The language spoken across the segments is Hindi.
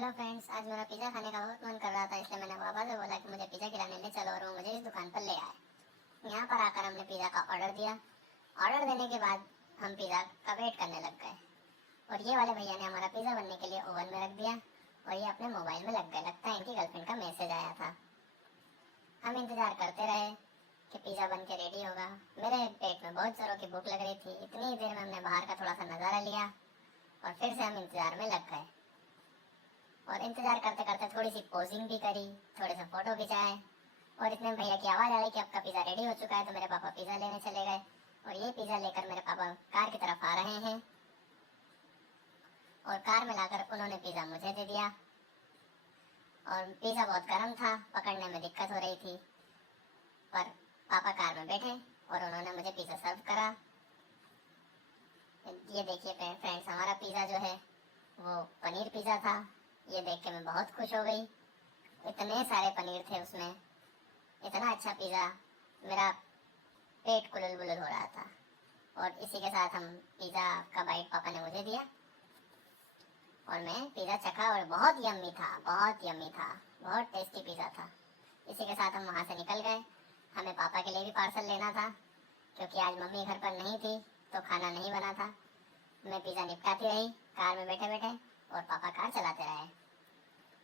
हेलो फ्रेंड्स, आज मेरा पिज़्ज़ा खाने का बहुत मन कर रहा था, इसलिए मैंने पापा से बोला कि मुझे पिज़्ज़ा खिलाने ले चलो और वो मुझे इस दुकान पर ले आए। यहाँ पर आकर हमने पिज़्ज़ा का ऑर्डर दिया। ऑर्डर देने के बाद हम पिज़्ज़ा का वेट करने लग गए और ये वाले भैया ने हमारा पिज़्ज़ा बनने के लिए ओवन में रख दिया और ये अपने मोबाइल में लग गए। लगता है इनकी गर्लफ्रेंड का मैसेज आया था। हम इंतज़ार करते रहे कि पिज़्ज़ा बन के रेडी होगा। मेरे पेट में बहुत ज़ोरों की भूख लग रही थी। इतनी देर में हमने बाहर का थोड़ा सा नज़ारा लिया और फिर से हम इंतज़ार में लग गए और इंतजार करते करते थोड़ी सी पोजिंग भी करी, थोड़े से फोटो खिंचाए और इतने भैया की आवाज़ आ गई कि आपका पिज़्ज़ा रेडी हो चुका है। तो मेरे पापा पिज़्ज़ा लेने चले गए और ये पिज़्ज़ा लेकर मेरे पापा कार की तरफ आ रहे हैं और कार में लाकर उन्होंने पिज़्ज़ा मुझे दे दिया और पिज़्ज़ा बहुत गर्म था, पकड़ने में दिक्कत हो रही थी, पर पापा कार में बैठे और उन्होंने मुझे पिज़्ज़ा सर्व करा। ये देखिए फ्रेंड्स, हमारा पिज़्ज़ा जो है वो पनीर पिज़्ज़ा था। ये देख के मैं बहुत खुश हो गई। इतने सारे पनीर थे उसमें, इतना अच्छा पिज़्ज़ा, मेरा पेट कुलुल बुलुल हो रहा था। और इसी के साथ हम पिज़्ज़ा का बाइट पापा ने मुझे दिया और मैं पिज़्ज़ा चखा और बहुत यम्मी था, बहुत यम्मी था, बहुत टेस्टी पिज़्ज़ा था। इसी के साथ हम वहाँ से निकल गए। हमें पापा के लिए भी पार्सल लेना था क्योंकि आज मम्मी घर पर नहीं थी तो खाना नहीं बना था। मैं पिज़्ज़ा निपटाती रही कार में बैठे बैठे और पापा कार चलाते रहे।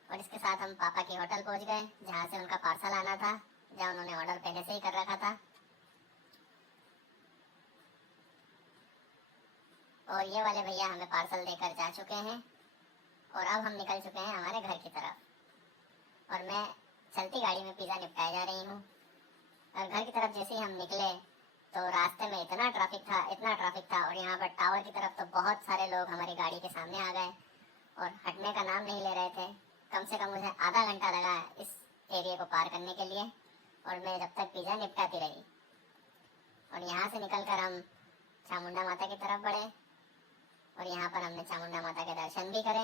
और इसके साथ हम पापा की होटल पहुंच गए जहां से उनका पार्सल आना था, जहां उन्होंने ऑर्डर पहले से ही कर रखा था। और ये वाले भैया हमें पार्सल देकर जा चुके हैं और अब हम निकल चुके हैं हमारे घर की तरफ और मैं चलती गाड़ी में पिज़्ज़ा निपटाए जा रही हूँ। और घर की तरफ जैसे ही हम निकले तो रास्ते में इतना ट्रैफिक था, इतना ट्रैफिक था और यहाँ पर टावर की तरफ तो बहुत सारे लोग हमारी गाड़ी के सामने आ गए और हटने का नाम नहीं ले रहे थे। कम से कम मुझे आधा घंटा लगा इस एरिया को पार करने के लिए और मैं जब तक पिज़्ज़ा निपटाती रही। और यहाँ से निकलकर हम चामुंडा माता की तरफ बढ़े और यहाँ पर हमने चामुंडा माता के दर्शन भी करे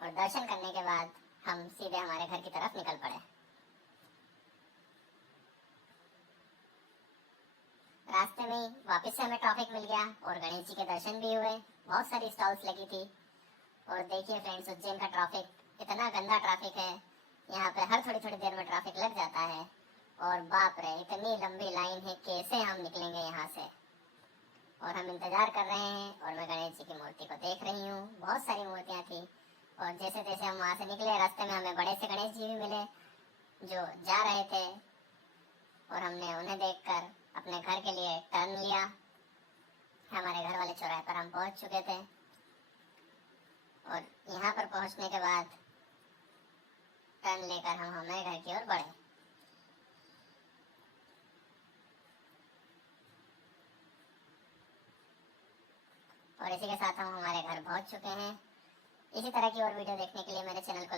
और दर्शन करने के बाद हम सीधे हमारे घर की तरफ निकल पड़े। रास्ते में ही वापस से हमें ट्रैफिक मिल गया और गणेश जी के दर्शन भी हुए। बहुत सारी स्टॉल्स लगी थी और देखिए फ्रेंड्स, उज्जैन का ट्रैफिक इतना गंदा ट्रैफिक है, यहाँ पे हर थोड़ी थोड़ी देर में ट्रैफिक लग जाता है और बाप रे इतनी लंबी लाइन है, कैसे हम निकलेंगे यहाँ से। और हम इंतजार कर रहे हैं और मैं गणेश जी की मूर्ति को देख रही हूँ। बहुत सारी मूर्तियाँ थी और जैसे जैसे हम वहाँ से निकले रास्ते में हमें बड़े से गणेश जी भी मिले जो जा रहे थे और हमने उन्हें देखकर अपने घर के लिए टर्न लिया। हमारे घर वाले चौराहे पर हम पहुँच चुके थे और यहाँ पर पहुँचने के बाद टर्न लेकर हम हमारे घर की ओर बढ़े। और इसी के साथ हम हमारे घर पहुँच चुके हैं। इसी तरह की और वीडियो देखने के लिए मेरे चैनल को